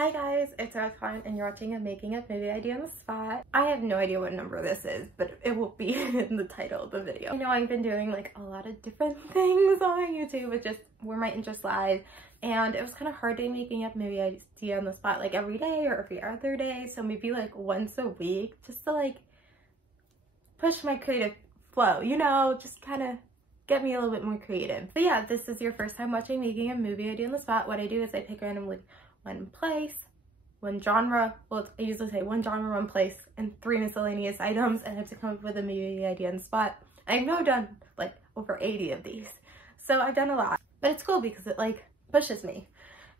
Hi guys, it's Rel Klein and you're watching a making of movie idea on the spot. I have no idea what number this is, but it will be in the title of the video. You know, I've been doing like a lot of different things on YouTube with just where my interest lies, and it was kind of hard to making up movie idea on the spot like every day or every other day, so maybe like once a week just to like push my creative flow, you know, just kind of get me a little bit more creative. But yeah, if this is your first time watching making a movie idea on the spot, what I do is I pick randomly one place, one genre, well I usually say one genre, one place, and 3 miscellaneous items, and I have to come up with a movie idea on the spot. I've now done like over 80 of these, so I've done a lot, but it's cool because it like pushes me,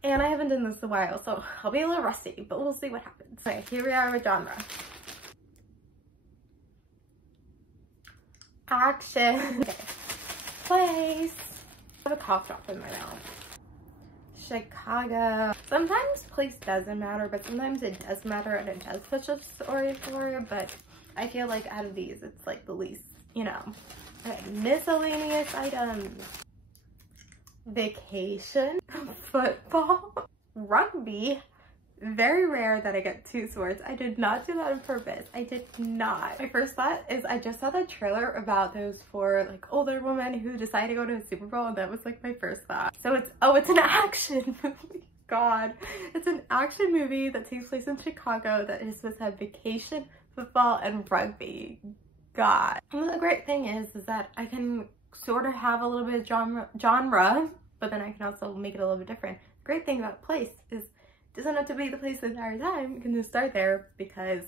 and I haven't done this in a while, so I'll be a little rusty, but we'll see what happens. Okay, here we are with genre. Action. Okay. Place. I have a cough drop in my mouth. Chicago. Sometimes place doesn't matter, but sometimes it does matter and it does push a story forward, but I feel like out of these, it's like the least, you know. Okay, miscellaneous items. Vacation. Football. Rugby. Very rare that I get 2 sports. I did not do that on purpose. I did not. My first thought is I just saw the trailer about those 4 like older women who decided to go to a Super Bowl, and that was like my first thought. So it's an action movie. God, it's an action movie that takes place in Chicago that is supposed to have vacation, football, and rugby. God. And the great thing is that I can sort of have a little bit of genre, but then I can also make it a little bit different. The great thing about place is it doesn't have to be the place the entire time. You can just start there because,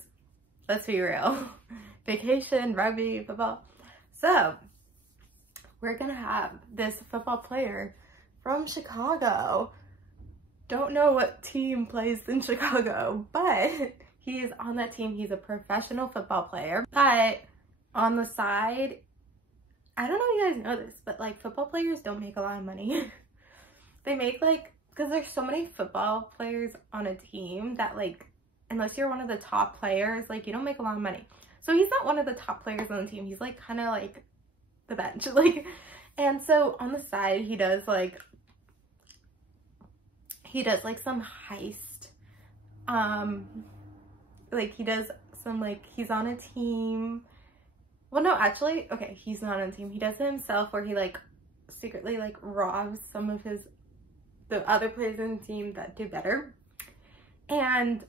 let's be real, vacation, rugby, football. So we're gonna have this football player from Chicago. Don't know what team plays in Chicago, but he is on that team. He's a professional football player, but on the side, I don't know if you guys know this, but like football players don't make a lot of money. They make like, because there's so many football players on a team that like, unless you're one of the top players, like you don't make a lot of money. So he's not one of the top players on the team. He's like kind of like the bench, like, and so on the side he does like some heist, like he does some like, he's on a team. Well, no, actually, okay, he's not on a team. He does it himself where he like secretly like robs some of the other players in the team that do better, and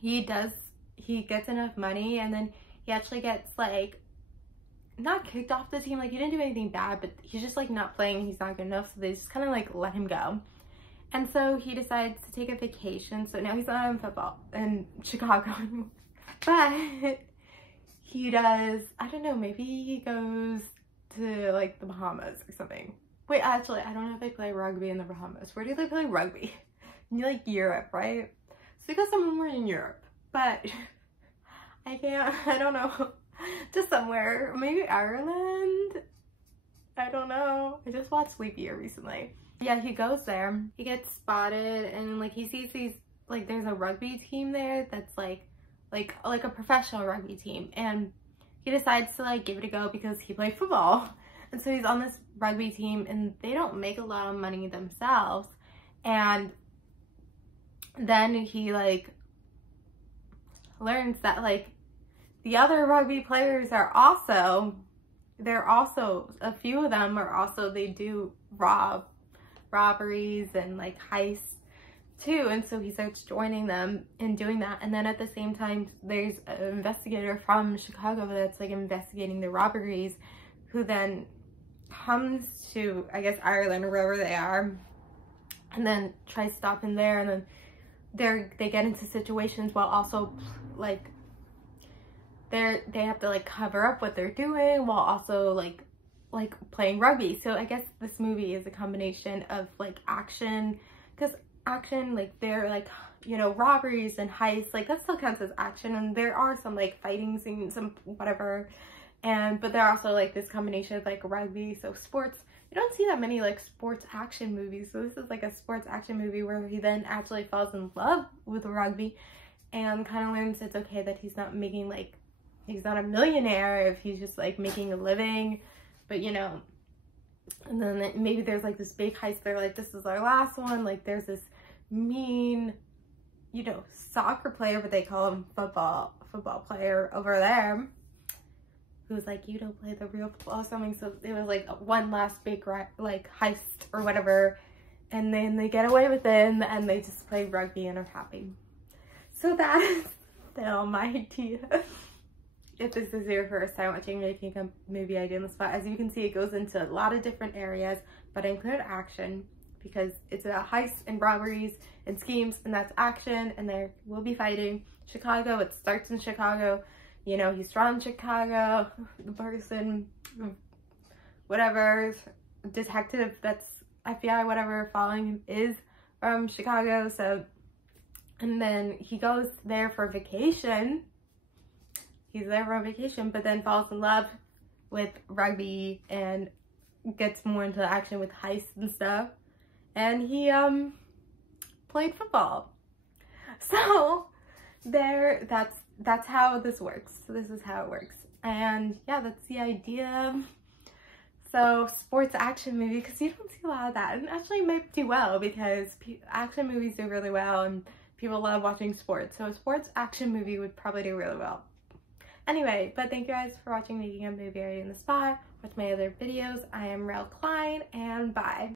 he gets enough money, and then he actually gets like not kicked off the team, like he didn't do anything bad, but he's just like not playing, he's not good enough, so they just kind of like let him go. And so he decides to take a vacation, so now he's not in football in Chicago anymore, but he does, I don't know, maybe he goes to like the Bahamas or something. Wait, actually, I don't know if they play rugby in the Bahamas. Where do they play rugby? In like Europe, right? So they go somewhere in Europe, but I don't know. Just somewhere, maybe Ireland? I don't know. I just watched Sleep Year recently. Yeah, he goes there, he gets spotted, and like he sees these, like there's a rugby team there that's like a professional rugby team, and he decides to like give it a go because he played football. And so he's on this rugby team, and they don't make a lot of money themselves. And then he like learns that like the other rugby players are also, a few of them are also, they do robberies and like heists too. And so he starts joining them and doing that. And then at the same time, there's an investigator from Chicago that's like investigating the robberies, who then comes to, I guess, Ireland or wherever they are, and then tries stopping there, and then they get into situations while also like they have to like cover up what they're doing while also like playing rugby. So I guess this movie is a combination of like action, because action, like they're like, you know, robberies and heists, like that still counts as action, and there are some like fighting scenes, some whatever. But they're also like this combination of like rugby, so sports. You don't see that many like sports action movies, so this is like a sports action movie where he then actually falls in love with rugby and kind of learns it's okay that he's not making like, he's not a millionaire if he's just like making a living, but you know, and then maybe there's like this big heist, they're like, this is our last one, like there's this mean, you know, soccer player, but they call him football player over there, who's like, you don't play the real football or something. So it was like one last big like heist or whatever, and then they get away with it and they just play rugby and are happy. So that is still my idea. If this is your first time watching Making a Movie Idea on the Spot, as you can see, it goes into a lot of different areas, but I include action because it's about heists and robberies and schemes, and that's action, and there will be fighting. Chicago, it starts in Chicago. You know, he's from Chicago. The person, whatever, detective that's FBI, whatever, following him is from Chicago. So, and then he goes there for vacation. He's there for a vacation, but then falls in love with rugby and gets more into action with heists and stuff. And he played football. So there, that's how this works. So this is how it works. And yeah, that's the idea. So sports action movie, because you don't see a lot of that, and actually it might do well because action movies do really well and people love watching sports. So a sports action movie would probably do really well. Anyway, but thank you guys for watching Making a Movie Idea on the Spot. Watch my other videos. I am Rel Klein, and bye.